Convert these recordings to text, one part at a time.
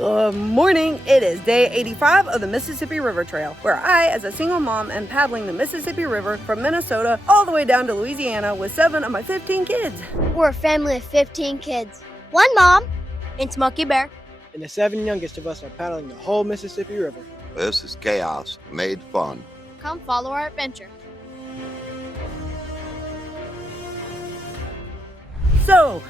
Good morning. It is day 85 of the Mississippi River Trail, where I, as a single mom, am paddling the Mississippi River from Minnesota all the way down to Louisiana with 7 of my 15 kids. We're a family of 15 kids. One mom and Smokey Bear. And the 7 youngest of us are paddling the whole Mississippi River. This is chaos made fun. Come follow our adventure. So,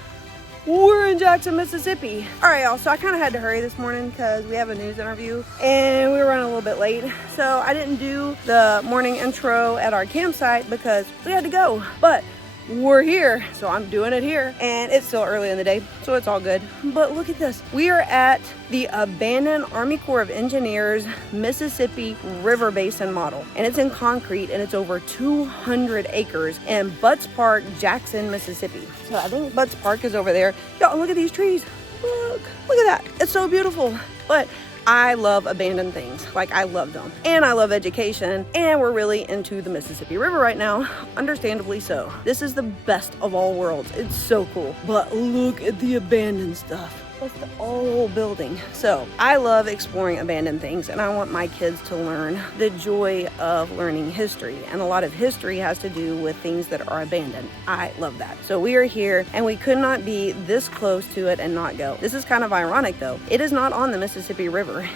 we're in Jackson, Mississippi. All right, y'all, so I kind of had to hurry this morning because we have a news interview and we were running a little bit late. So I didn't do the morning intro at our campsite because we had to go, but we're here, so I'm doing it here. And it's still early in the day, so it's all good. But look at this. We are at the abandoned Army Corps of Engineers Mississippi River Basin Model. And it's in concrete and it's over 200 acres in Butts Park, Jackson, Mississippi. So I think Butts Park is over there. Y'all, look at these trees. Look at that. It's so beautiful. But I love abandoned things. Like, I love them. And I love education. And we're really into the Mississippi River right now. Understandably so. This is the best of all worlds. It's so cool. But look at the abandoned stuff. That's the old building. So I love exploring abandoned things, and I want my kids to learn the joy of learning history. And a lot of history has to do with things that are abandoned. I love that. So we are here and we could not be this close to it and not go. This is kind of ironic though. It is not on the Mississippi River.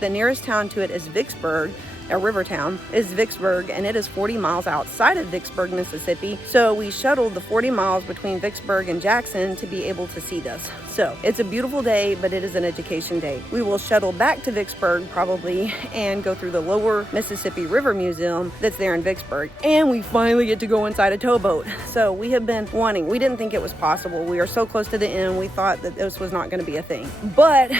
The nearest town to it is Vicksburg. A river town is Vicksburg, and it is 40 miles outside of Vicksburg, Mississippi. So we shuttled the 40 miles between Vicksburg and Jackson to be able to see this. So it's a beautiful day, but it is an education day. We will shuttle back to Vicksburg probably and go through the Lower Mississippi River Museum that's there in Vicksburg. And we finally get to go inside a towboat. So we have been wanting, we didn't think it was possible. We are so close to the end, we thought that this was not going to be a thing. But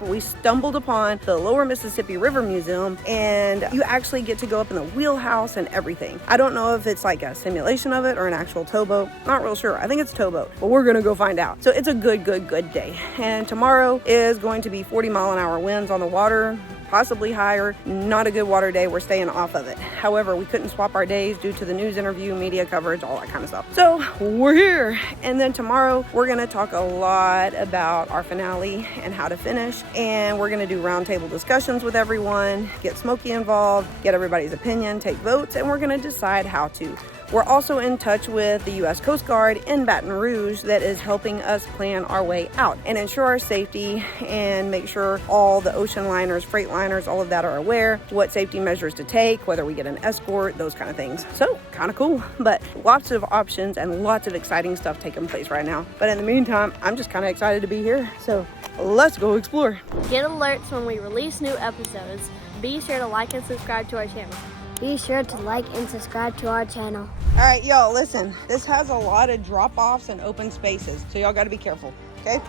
we stumbled upon the Lower Mississippi River Museum, and you actually get to go up in the wheelhouse and everything. I don't know if it's like a simulation of it or an actual towboat. Not real sure. I think it's towboat, but we're gonna go find out. So it's a good day. And tomorrow is going to be 40-mile-an-hour winds on the water, possibly higher. Not a good water day. We're staying off of it. However, we couldn't swap our days due to the news interview, media coverage, all that kind of stuff. So we're here. And then tomorrow we're going to talk a lot about our finale and how to finish. And we're going to do roundtable discussions with everyone, get Smokey involved, get everybody's opinion, take votes, and we're going to decide how to. We're also in touch with the U.S. Coast Guard in Baton Rouge that is helping us plan our way out and ensure our safety and make sure all the ocean liners, freight liners, all of that are aware what safety measures to take, whether we get an escort, those kind of things. So kind of cool, but lots of options and lots of exciting stuff taking place right now. But in the meantime, I'm just kind of excited to be here. So let's go explore. Get alerts when we release new episodes. Be sure to like and subscribe to our channel. Be sure to like and subscribe to our channel. All right, y'all, listen. This has a lot of drop-offs and open spaces, so y'all got to be careful, okay?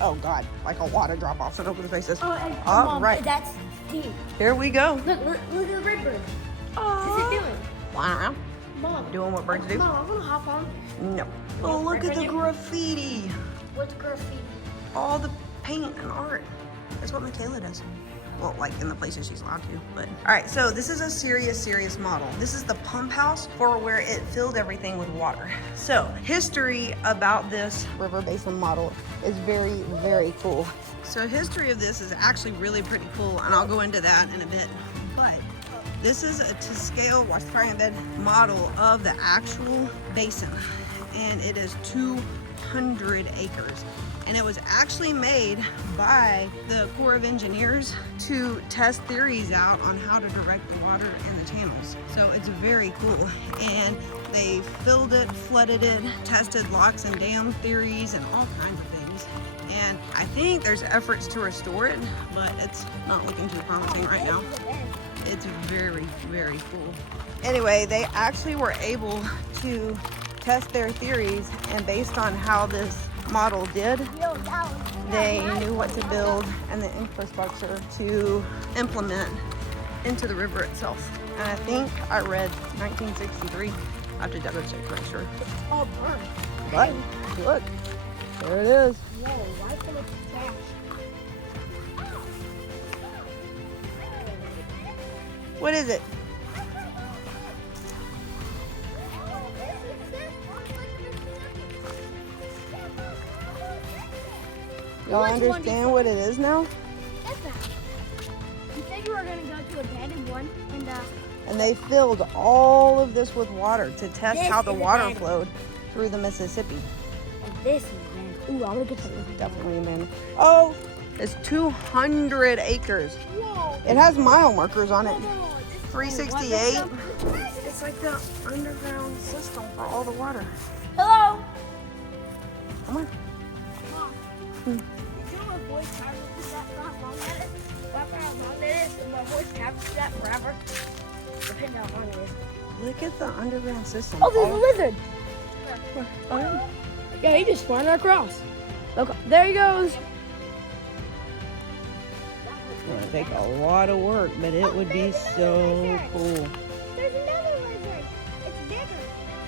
Oh, God, like a lot of drop-offs and open spaces. Oh, and all Mom, right. That's deep. Here we go. Look at the red bird. What's it doing? Flying around, Mom. doing what birds do. Mom, I want to hop on. No. Oh, look at the graffiti. What's graffiti? All the paint and art. That's what Michaela does. Well, like in the places she's allowed to, but. All right, so this is a serious model. This is the pump house for where it filled everything with water. So history about this river basin model is very cool. So history of this is actually really pretty cool, and I'll go into that in a bit. But this is a to scale, watch the frying bed, model of the actual basin, and it is 200 acres. And it was actually made by the Corps of Engineers to test theories out on how to direct the water in the channels. So it's very cool. And they filled it, flooded it, tested locks and dam theories and all kinds of things. And I think there's efforts to restore it, but it's not looking too promising right now. It's very cool. Anyway, they actually were able to test their theories, and based on how this model did, they knew what to build and the infrastructure to implement into the river itself. And I think I read 1963. I have to double check to make sure. It's all burned. But look, there it is. Whoa, why can it crash? What is it? Y'all understand what it is now? That's that. You said you were gonna go to abandoned one, And they filled all of this with water to test This how the is water abandoned. flowed through the Mississippi. and this is abandoned. Ooh, I'm gonna get some. Definitely abandoned. Oh, it's 200 acres. Whoa. It has mile markers on it. 368. What? It's like the underground system for all the water. Hello. Come on. Mom, did you avoid trying to do that for how long that is? After how long that is, and my voice captures that forever. Depending on how long it is. Look at the underground system. Oh, there's a lizard. Oh, yeah. Yeah, he just swam across. Look, there he goes. It's gonna take a lot of work, but it would be so cool. There's another lizard. It's bigger.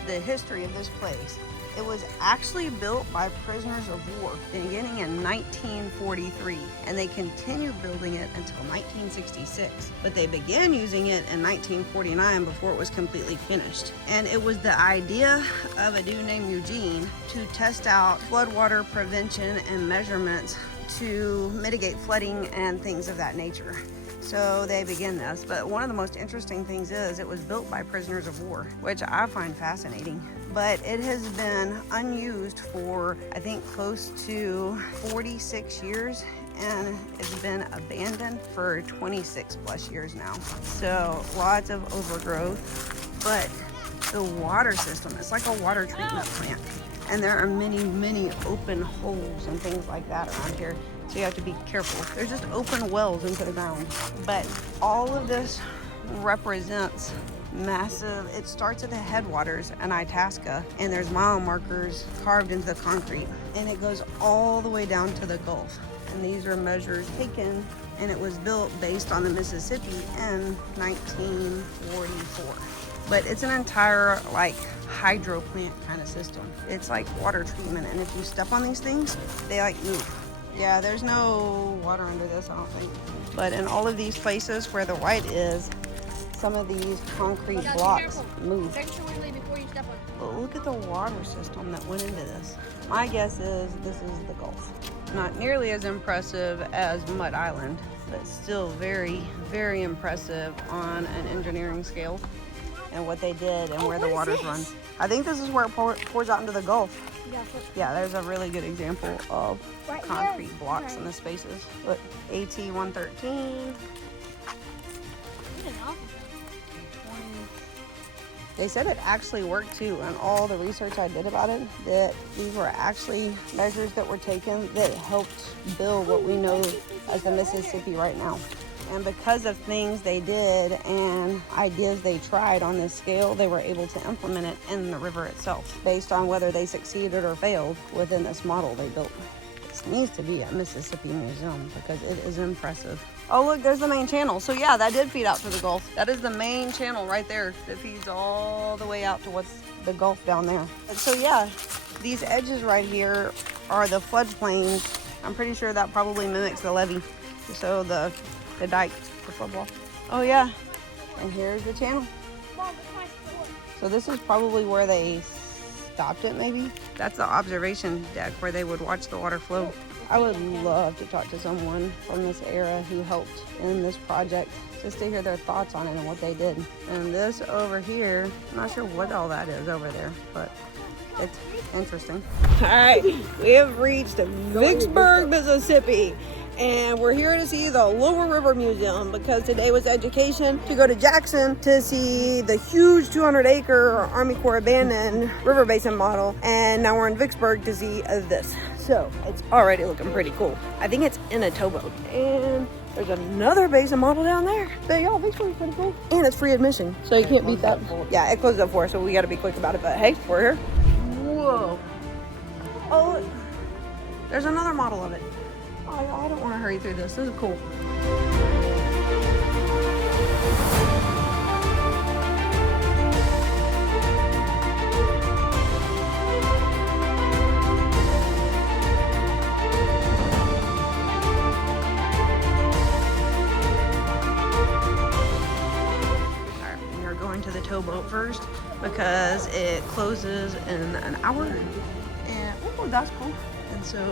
The history of this place. It was actually built by prisoners of war beginning in 1943, and they continued building it until 1966. But they began using it in 1949 before it was completely finished. And it was the idea of a dude named Eugene to test out floodwater prevention and measurements to mitigate flooding and things of that nature. So they began this, but one of the most interesting things is it was built by prisoners of war, which I find fascinating. But it has been unused for, I think, close to 46 years, and it's been abandoned for 26 plus years now. So lots of overgrowth, but the water system, it's like a water treatment plant. And there are many, many open holes and things like that around here. So you have to be careful. There's just open wells into the ground. But all of this represents massive, it starts at the headwaters in Itasca, and there's mile markers carved into the concrete. And it goes all the way down to the Gulf. And these are measures taken, and it was built based on the Mississippi in 1944. But it's an entire like hydro plant kind of system. It's like water treatment, and if you step on these things, they like move. Yeah, there's no water under this, I don't think. But in all of these places where the white is, some of these concrete blocks move. But look at the water system that went into this. My guess is this is the Gulf. Not nearly as impressive as Mud Island, but still very, very impressive on an engineering scale and what they did and where the waters run. I think this is where it pours out into the Gulf. Yeah, there's a really good example of concrete blocks in the spaces. Look, AT-113. They said it actually worked too, and all the research I did about it, that these were actually measures that were taken that helped build what we know as the Mississippi right now. And because of things they did and ideas they tried on this scale, they were able to implement it in the river itself, based on whether they succeeded or failed within this model they built. This needs to be a Mississippi museum because it is impressive. Oh look, there's the main channel. So yeah, that did feed out to the Gulf. That is the main channel right there that feeds all the way out to what's the Gulf down there. And so yeah, these edges right here are the floodplains. I'm pretty sure that probably mimics the levee. So the dike, the flood wall. Oh yeah, and here's the channel. So this is probably where they stopped it maybe. That's the observation deck where they would watch the water flow. I would love to talk to someone from this era who helped in this project, just to hear their thoughts on it and what they did. And this over here, I'm not sure what all that is over there, but it's interesting. All right, we have reached Vicksburg, Mississippi. And we're here to see the Lower River Museum because today was education to go to Jackson to see the huge 200-acre Army Corps abandoned river basin model. And now we're in Vicksburg to see this. So it's already looking pretty cool. I think it's in a towboat. And there's another basin model down there. But y'all, Vicksburg's pretty cool. And it's free admission, so you can't beat that. Yeah, it closed at 4, so we got to be quick about it. But hey, we're here. Whoa. Oh, look. There's another model of it. Oh, I don't want to hurry through this. This is cool. Alright, we are going to the towboat first because it closes in an hour. And oh, that's cool. And so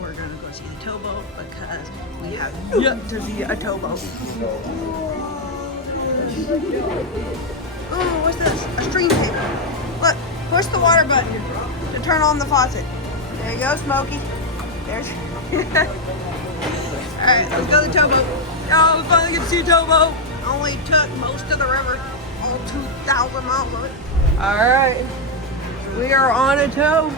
we're gonna go see the towboat because we have yet to see a towboat. Oh, what's this? A stream tape. Look, push the water button to turn on the faucet. There you go, Smokey. There's. Alright, let's go to the towboat. Oh, we finally get to see a towboat. Only took most of the river, all 2,000 miles of it. Alright, we are on a tow.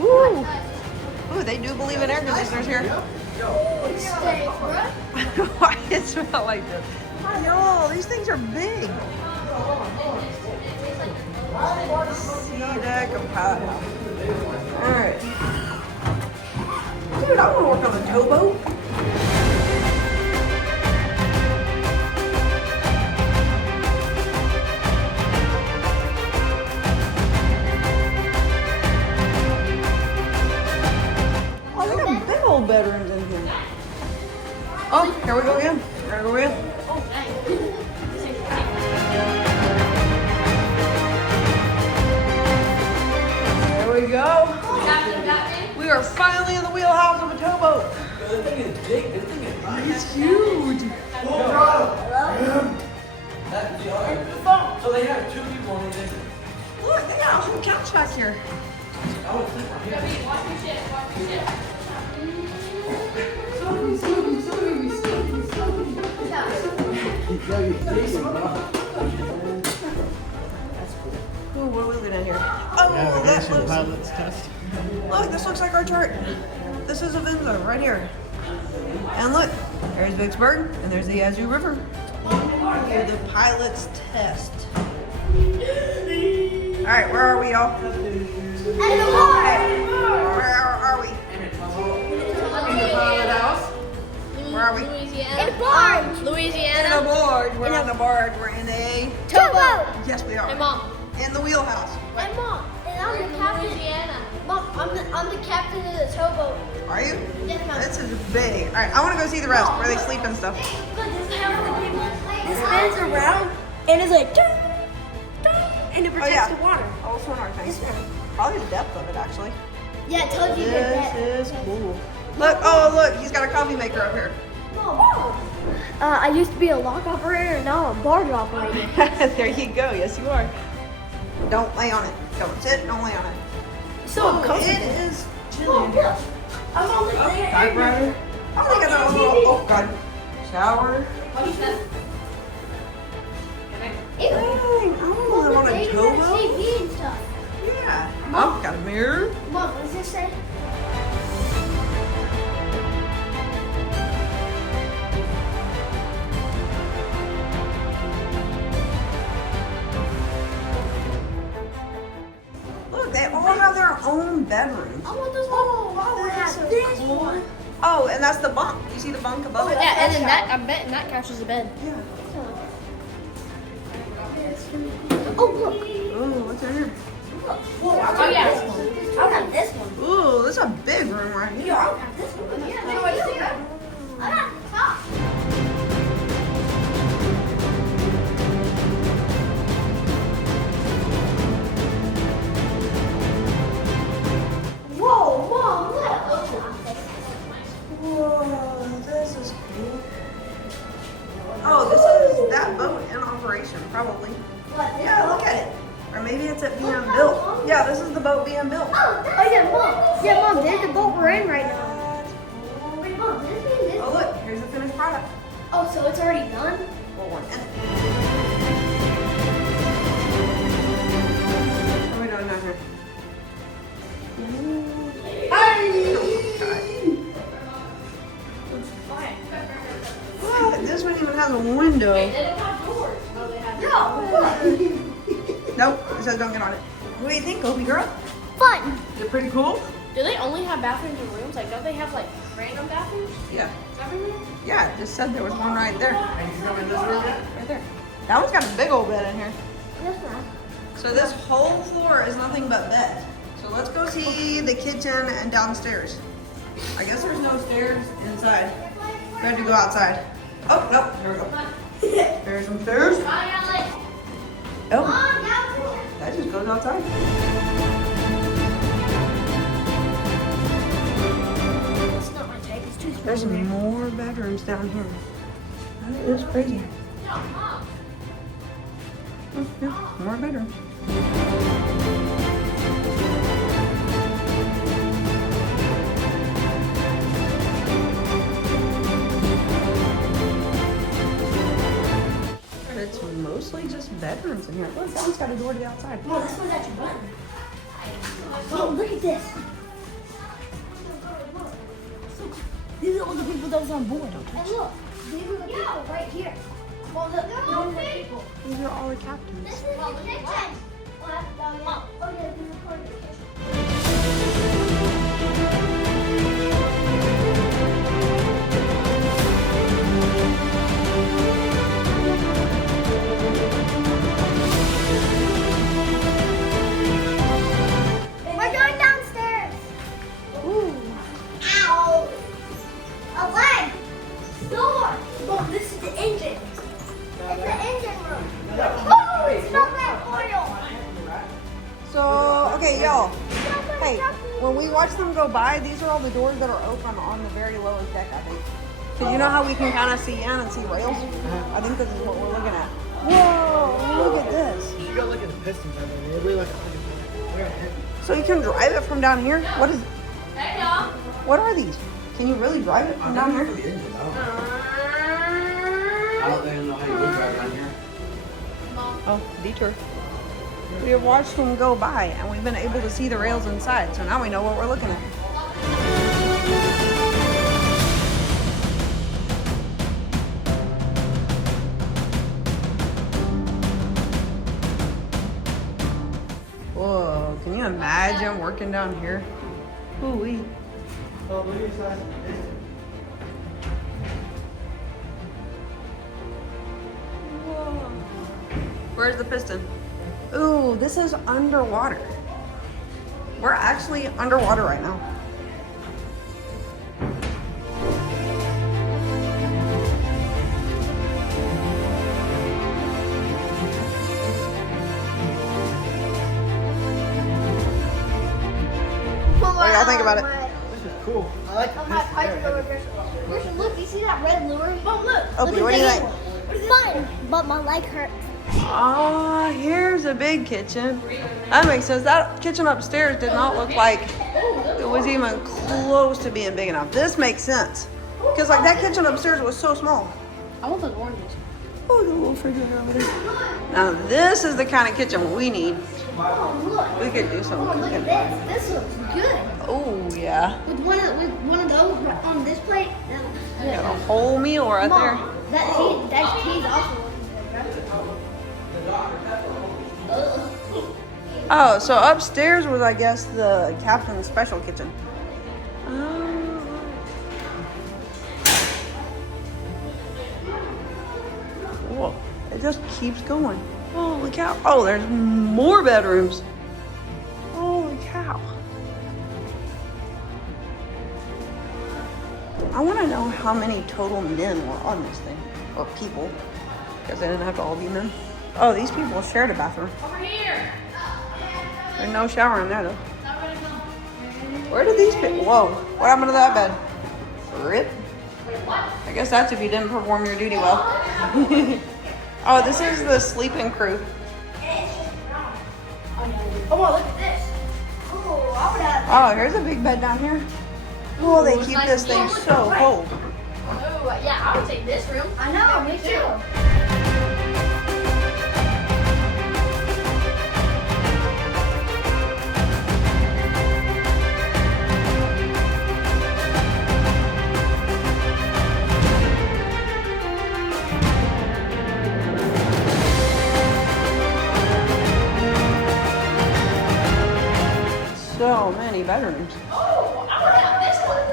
Ooh. Ooh, they do believe in air conditioners here. Why does it smell like this? Yo, these things are big. See that compound. Alright. Dude, I want to work on a towboat. Oh, they got big old bedrooms in here. Oh, here we go again. There we go again. There we go. We are finally in the wheelhouse of a towboat. This thing is big. This thing is nice. It's huge. So they have 2 people on this. Look, they got a whole couch back here. I would sleep on here. Ooh, what are we looking at here? Oh, that looks. Pilot's test. Look, this looks like our chart. This is a Vicksburg right here. And look, there's Vicksburg, and there's the Yazoo River. Here, the pilot's test. All right, where are we, y'all? Where are we? In the pilot house. Where are we? Louisiana. In a barge. In a Louisiana. barge. We're on the barge. We're in a. Towboat. Yes, we Hey, are. Mom. In the wheelhouse. And Mom, and I'm the captain. Louisiana. Mom, I'm the captain of the towboat. Are you? Yes, Mom. This is big. All right, I want to go see the rest where they sleep and stuff. Look, this is how the people. This spins around, and it's like, dun, dun, and it Oh protects yeah. the water. Oh, sonar thing. This one. Probably the depth of it actually. Yeah, it tells you your depth. This is cool. Look, oh look, he's got a coffee maker up here. Mom. I used to be a lock operator, and now I'm a barge operator. There you go. Yes, you are. Don't lay on it. Don't sit. Don't lay on it. So It is chilly in here. I'm on the Typewriter. Oh, they got a little. Oh God. Shower. Dang, I want a towboat. TV and stuff. Yeah. Oh, got a mirror. Mom, what does this say? Look, they all have their own bedrooms. I want this one. Oh, that's so this cool. one. Oh, and that's the bunk. You see the bunk above it? Yeah, and then that, I bet, and that couch is a bed. Yeah. Oh, look. Ooh, what's in here? Whoa, I Oh, yeah. this one. I want this one. Ooh, this is a big room right here. Yeah, I want this one. I got the top. Whoa, Mom, look. Whoa, this is cool. Oh, this is that boat in operation, probably. What, this Yeah, one? look at it. Or maybe it's at being built. Yeah, this is the boat being built. Oh, yeah, Mom. Yeah, Mom, there's the boat we're in right now. That's cool. Wait, Mom, does this mean this? Oh, look, here's the finished product. Oh, so it's already done? Well, we're in it. What are we doing down here? What? This one even has a window. They don't have doors. No, they have Nope, it says don't get on it. What do you think, Opie girl? Fun. Is it pretty cool? Do they only have bathrooms in rooms? Like, don't they have, like, random bathrooms Yeah. everywhere? Yeah, it just said there was one right there. Right there. That one's got a big old bed in here. This one. So this whole floor is nothing but bed. So let's go see the kitchen and downstairs. I guess there's no stairs inside. We have to go outside. Oh, nope, here we go. There's some stairs. Oh, that just goes outside. It's not my type. It's too small. There's more bedrooms down here. That is crazy. Oh, yeah, more bedrooms. It's mostly just bedrooms in here. Look, that one's got a door to the outside. Oh, this one's actually button. Oh, look at this. These are all the people that was on board. And look, these are the people right here. Well, look, these are the people. These are all the captains. This is the kitchen. Oh, yeah, this is part of the kitchen. We're going downstairs. Ooh. Ow. A leg. Door. Oh, this is the engine. It's the engine room. Oh, it smells like oil. So, okay, y'all. Hey, when we watch them go by, these are all the doors that are open on the very lowest deck, I think. Because you know how we can kind of see in and see rails? I think this is what we're looking at. Whoa, look at this. You go look at the pistons over there. They look like So you can drive it from down here? What is? Hey, y'all. What are these? Can you really drive it from down here? I don't even know how you would drive around here. Oh, detour. We have watched them go by and we've been able to see the rails inside, so now we know what we're looking at. Whoa, can you imagine working down here? Ooh-wee. Oh, look at your size. Whoa. Where's the piston? Ooh, this is underwater. We're actually underwater right now. What do y'all think about it? This is cool. I like the On my pistons. pipe They're over heavy. there. Listen, look, you see that red lure? Oh, look. Opie, what do you think? Fun, but my leg hurts. Ah, here's a big kitchen. That makes sense. That kitchen upstairs did not look like it was even close to being big enough. This makes sense. Because like that kitchen upstairs was so small. I want those oranges. Oh, the little refrigerator over there. Now this is the kind of kitchen we need. Oh, look. We could do some Oh, look cooking. at this. This looks good. Oh yeah. With one of those on this plate. Got a whole meal right there. Mom, that's cheese also. Oh, so upstairs was, I guess, the captain's special kitchen. Whoa, it just keeps going. Holy cow. Oh, there's more bedrooms. Holy cow. I want to know how many total men were on this thing. Or people. Because they didn't have to all be men. Oh, these people shared a bathroom. Over here. There's no shower in there though. Where did these people? Whoa, what happened to that bed? Rip. I guess that's if you didn't perform your duty well. Oh, this is the sleeping crew. Oh, look at this. Oh, I would have. Oh, here's a big bed down here. Oh, they keep this thing so cold. Oh, yeah, I would take this room. I know, me too. So many bedrooms. Oh, I would have this one.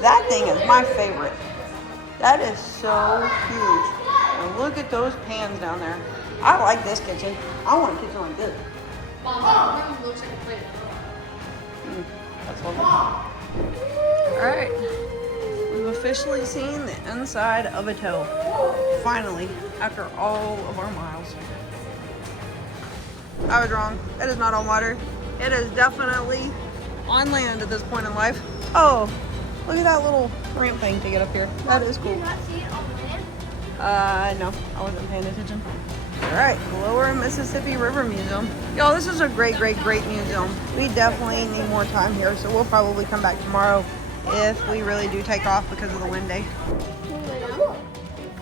That thing is my favorite. That is so huge. And look at those pans down there. I like this kitchen. I want a kitchen like this. Mom, looks like a plate. That's lovely. Alright. We've officially seen the inside of a tow. Finally. after all of our miles. I was wrong. It is not on water. It is definitely on land at this point in life. Oh, look at that little ramp thing to get up here. That is cool. Did you not see it on land? No, I wasn't paying attention. All right, Lower Mississippi River Museum. Y'all, this is a great museum. We definitely need more time here, so we'll probably come back tomorrow if we really do take off because of the wind day.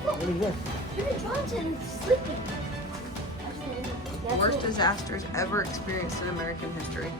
What is this? Jimmy Johnson's sleeping. Worst disasters ever experienced in American history.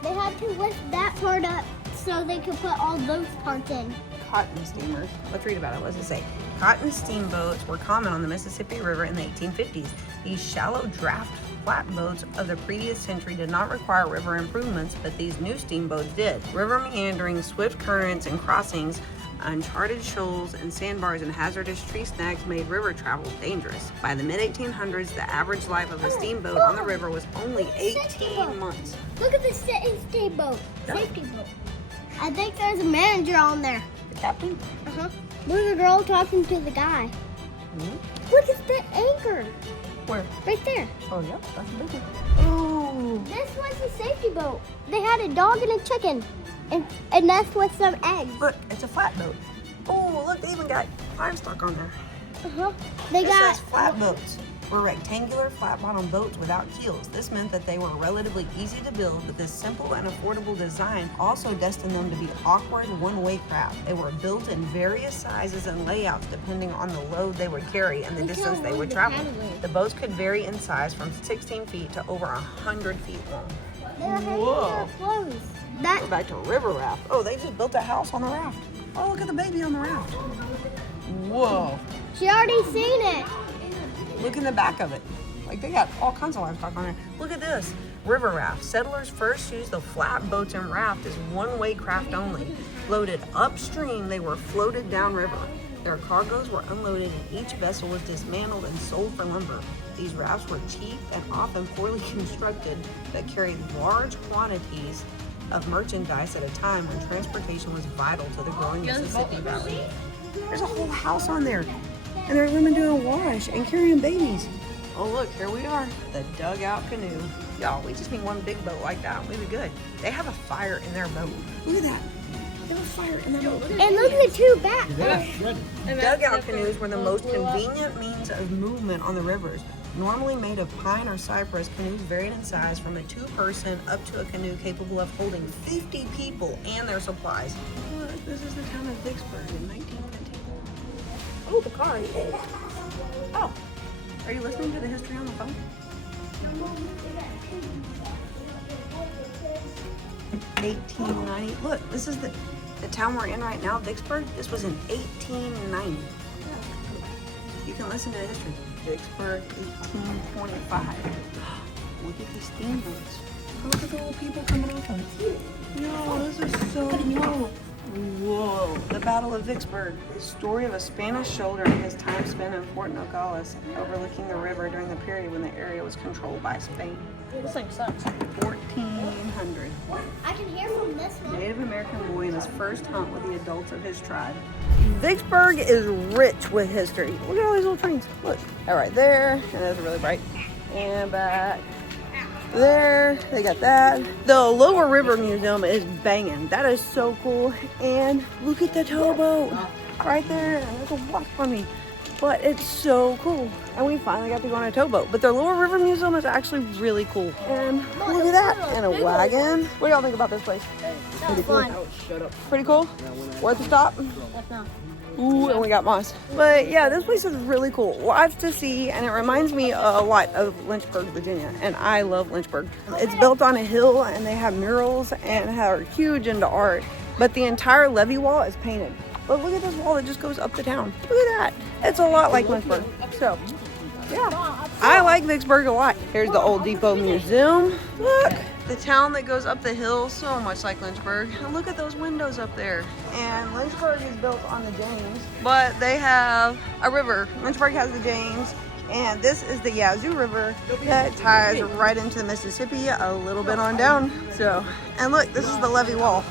They had to lift that part up so they could put all those parts in. Cotton steamers. Let's read about it. What does it say? Cotton steamboats were common on the Mississippi River in the 1850s. These shallow draft flatboats of the previous century did not require river improvements, but these new steamboats did. River meandering, swift currents and crossings, uncharted shoals and sandbars and hazardous tree snags made river travel dangerous. By the mid-1800s, the average life of a steamboat on the river was only 18 months. Look at the steamboat. Yeah. Safety boat. I think there's a manager on there. The captain? Uh-huh. There's a girl talking to the guy. Look at the anchor. Where? Right there. Oh, yeah, that's a big one. Ooh. This was a safety boat. They had a dog and a chicken. And that's with some eggs. Look, it's a flatboat. Oh, look, they even got livestock on there. Uh-huh. They It got says flatboats were rectangular, flat-bottom boats without keels. This meant that they were relatively easy to build, but this simple and affordable design also destined them to be awkward one-way craft. They were built in various sizes and layouts depending on the load they would carry and the distance they would travel. The boats could vary in size from 16 feet to over 100 feet long. They're hanging Whoa. their clothes. We're back to river raft. Oh, they just built a house on the raft. Oh, look at the baby on the raft. Whoa. She already seen it. Look in the back of it. Like, they got all kinds of livestock on there. Look at this. River raft. Settlers first used the flat boats and raft as one-way craft only. Loaded upstream, they were floated downriver. Their cargoes were unloaded and each vessel was dismantled and sold for lumber. These rafts were cheap and often poorly constructed, but carried large quantities of merchandise at a time when transportation was vital to the growing Mississippi Valley. There's a whole house on there, and there's women doing a wash and carrying babies. Oh look, here we are, the dugout canoe. Y'all, we just need one big boat like that and we'll be good. They have a fire in their boat. Look at that. They have a fire in their boat. And look at the two back. Dugout canoes were the most convenient means of movement on the rivers. Normally made of pine or cypress, canoes varied in size from a two-person up to a canoe capable of holding 50 people and their supplies. Look, this is the town of Vicksburg in 1915. Oh, the car. Oh, are you listening to the history on the phone? 1890. Look, this is the town we're in right now, Vicksburg. This was in 1890. You can listen to the history. Vicksburg, 1825. Look at the steamboats. Look at the little people coming off of it. Yo, this is so cool. Whoa, the Battle of Vicksburg. The story of a Spanish soldier and his time spent in Fort Nogales, overlooking the river during the period when the area was controlled by Spain. This thing sucks. 1400. I can hear from this one. Native American boy in his first hunt with the adults of his tribe. Vicksburg is rich with history. Look at all these little trains. Look, that right there, and those are really bright. And back there, they got that. The Lower River Museum is banging. That is so cool. And look at the towboat right there. And there's a watch for me. But it's so cool. And we finally got to go on a towboat. But the Lower River Museum is actually really cool. And look at that. And a wagon. What do y'all think about this place? Pretty cool. Pretty cool? Worth the stop? Ooh, and we got moss. But yeah, this place is really cool. Lots to see, and it reminds me a lot of Lynchburg, Virginia. And I love Lynchburg. It's built on a hill, and they have murals and are huge into art. But the entire levee wall is painted. But look at this wall that just goes up the town. Look at that. It's a lot like Lynchburg. So, yeah. I like Vicksburg a lot. Here's the Old Depot Museum. Look. The town that goes up the hill, so much like Lynchburg. And look at those windows up there. And Lynchburg is built on the James, but they have a river. Lynchburg has the James, and this is the Yazoo River that ties right into the Mississippi a little bit on down. So, and look, this is the levee wall.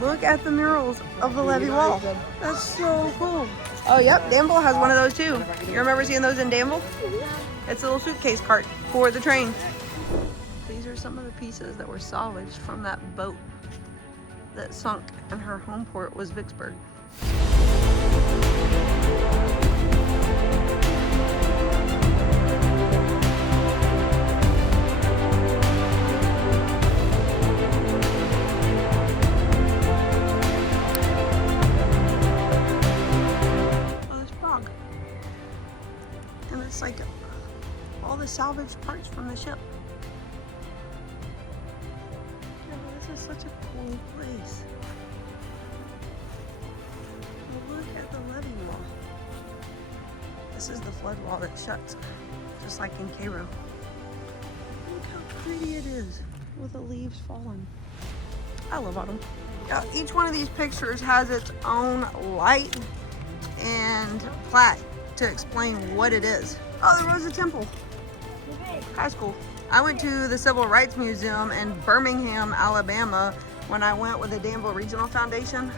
Look at the murals of the levee wall. That's so cool. Oh, yep, Danville has one of those too. You remember seeing those in Danville? It's a little suitcase cart for the train. These are some of the pieces that were salvaged from that boat that sunk, and her home port was Vicksburg. Like all the salvaged parts from the ship. Yeah, this is such a cool place. Look at the levee wall. This is the flood wall that shuts, just like in Cairo. Look how pretty it is with the leaves falling. I love autumn. Yeah, each one of these pictures has its own light and plaque to explain what it is. Oh, the Rosa Temple. High school. I went to the Civil Rights Museum in Birmingham, Alabama when I went with the Danville Regional Foundation,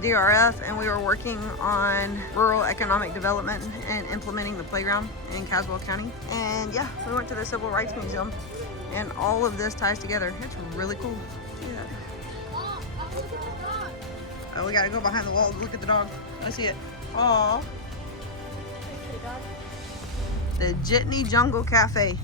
DRF, and we were working on rural economic development and implementing the playground in Caswell County. And yeah, we went to the Civil Rights Museum and all of this ties together. It's really cool. Yeah. Oh, we gotta go behind the wall to look at the dog. I see it. Aww. The Jitney Jungle Cafe.